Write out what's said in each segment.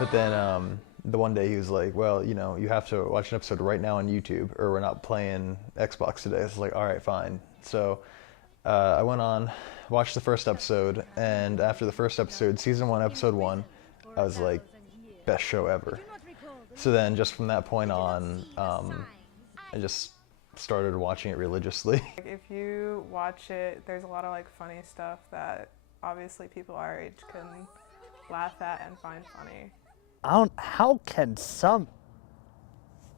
But then the one day he was like, well, you know, you have to watch an episode right now on YouTube or we're not playing Xbox today. I was like, all right, fine. So I went on, watched the first episode, and after the first episode, season 1, episode 1, I was like, best show ever. So then just from that point on, I just started watching it religiously. If you watch it, there's a lot of like funny stuff that obviously people our age can laugh at and find funny. How can some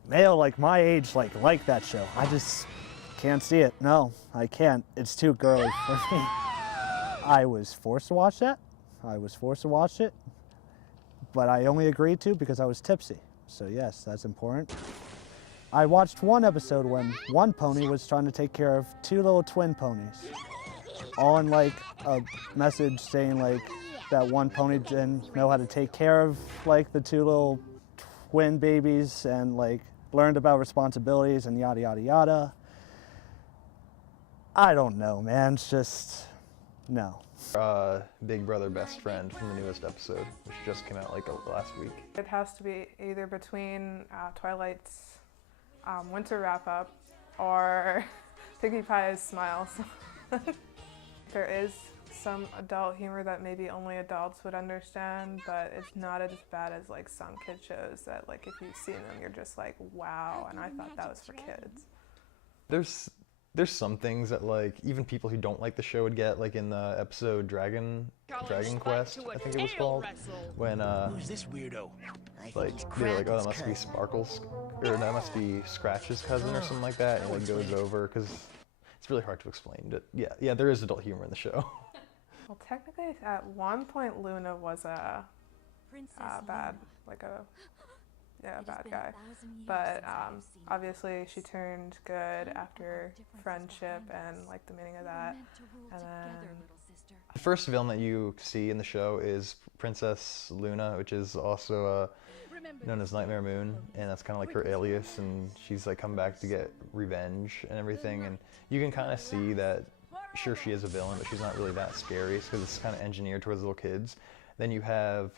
male like my age like that show? I just can't see it. No, I can't. It's too girly for me. I was forced to watch that. I was forced to watch it, but I only agreed to because I was tipsy. So yes, that's important. I watched one episode when one pony was trying to take care of 2 little twin ponies. All in like a message saying like that one pony didn't know how to take care of like the 2 little twin babies and like learned about responsibilities and yada yada yada. I don't know, man. It's just no. Big Brother Best Friend from the newest episode, which just came out like last week. It has to be either between Twilight's winter wrap-up or Piggy Pie's Smiles. There is some adult humor that maybe only adults would understand, but it's not as bad as like some kid shows that like if you've seen them you're just like wow, and I thought that was for kids. There's some things that like even people who don't like the show would get, like in the episode Dragon Quest, I think it was called, when Who's this weirdo? like they were like, oh, that must be Sparkle's, or that must be Scratch's cousin or something like that, and it like goes over because it's really hard to explain. But yeah, there is adult humor in the show. Well, technically at one point Luna was a bad guy, but obviously she turned good after friendship and like the meaning of that. And then The first villain that you see in the show is Princess Luna, which is also known as Nightmare Moon, and that's kind of like her alias, and she's like come back to get revenge and everything, and you can kind of see that, sure, she is a villain, but she's not really that scary because it's kind of engineered towards little kids. Then you have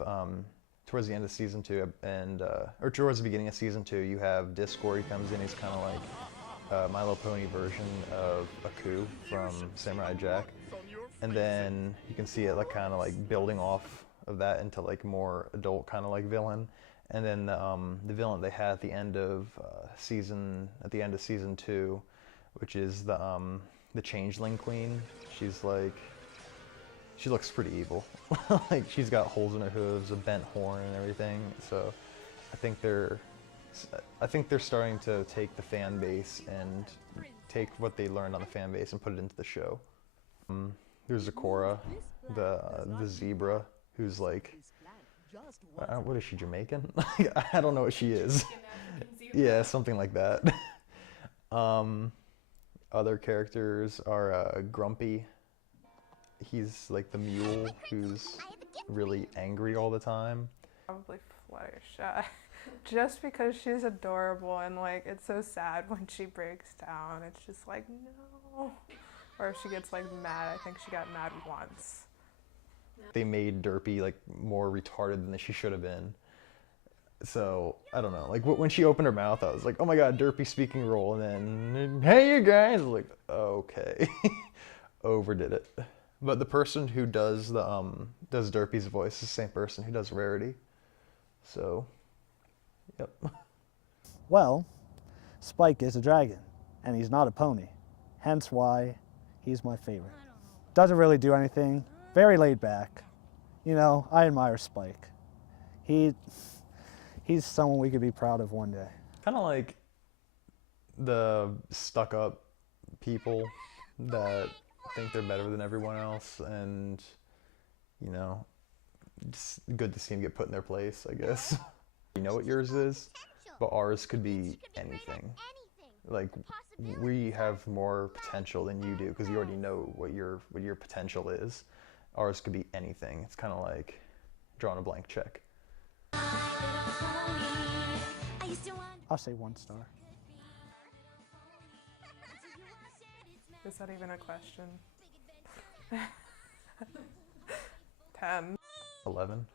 towards the end of season 2, and or towards the beginning of season 2, you have Discord. He comes in, he's kind of like My Little Pony version of Aku from Samurai Jack, and then you can see it like kind of like building off of that into like more adult kind of like villain. And then the villain they had at the end of season 2, which is the Changeling Queen. She looks pretty evil. Like she's got holes in her hooves, a bent horn, and everything. So I think they're starting to take the fan base and take what they learned on the fan base and put it into the show. There's Zecora, the zebra, who's like, what is she, Jamaican? I don't know what she is. Yeah, something like that. Other characters are Grumpy. He's like the mule who's really angry all the time. probably Fluttershy, just because she's adorable and like it's so sad when she breaks down. It's just like no. Or if she gets like mad, I think she got mad once. They made Derpy like more retarded than she should have been. So I don't know. Like when she opened her mouth, I was like, "Oh my God, Derpy speaking role!" And then, "Hey, you guys!" I was like, "Okay, overdid it." But the person who does does Derpy's voice is the same person who does Rarity. So, yep. Well, Spike is a dragon, and he's not a pony. Hence why he's my favorite. Doesn't really do anything. Very laid back. You know, I admire Spike. He's someone we could be proud of one day. Kind of like the stuck-up people that think they're better than everyone else, and you know, just good to see them get put in their place, I guess. You know what yours is, but ours could be anything. Like we have more potential than you do because you already know what your potential is. Ours could be anything. It's kind of like drawing a blank check. I'll say 1 star. Is that even a question? 10. 11.